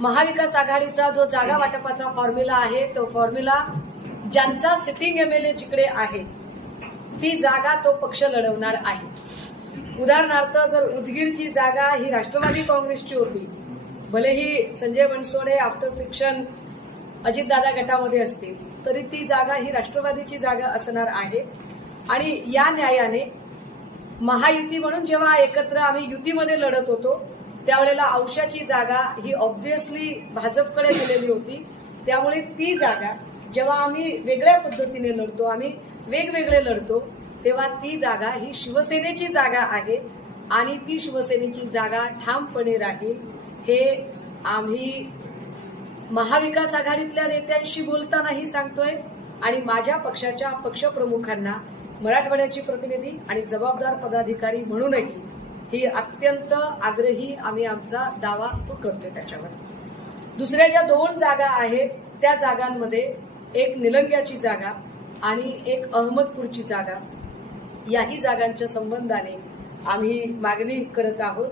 महाविकास आघाडीचा जो जागा वाटपाचा फॉर्म्युला आहे तो फॉर्म्युला ज्यांचा सिटिंग एम एल ए जिकडे आहे ती जागा तो पक्ष लढवणार आहे. उदाहरणार्थ जर उदगीरची जागा ही राष्ट्रवादी काँग्रेसची होती भलेही संजय बनसोडे आफ्टर फिक्शन अजितदादा गटामध्ये असतील तरी ती जागा ही राष्ट्रवादीची जागा असणार आहे. आणि या न्यायाने महायुती म्हणून जेव्हा एकत्र आम्ही युतीमध्ये लढत होतो त्यावेळेला औषाची जागा ही ऑब्व्हियसली भाजपकडे दिलेली होती. त्यामुळे ती जागा जेव्हा आम्ही वेगळ्या पद्धतीने लढतो आम्ही वेगवेगळे लढतो तेव्हा ती जागा ही शिवसेनेची जागा आहे आणि ती शिवसेनेची जागा ठामपणे राहील हे आम्ही महाविकास आघाडीतल्या नेत्यांशी बोलतानाही सांगतोय आणि माझ्या पक्षाच्या पक्षप्रमुखांना मराठवाड्याची प्रतिनिधी आणि जबाबदार पदाधिकारी म्हणूनही ही अत्यंत आग्रही आम्ही आमचा दावा तो करतोय त्याच्यावर. दुसऱ्या ज्या दोन जागा आहेत त्या जागांमध्ये एक निलंग्याची जागा आणि एक अहमदपूरची जागा. याही जागांच्या संबंधाने आम्ही मागणी करत आहोत.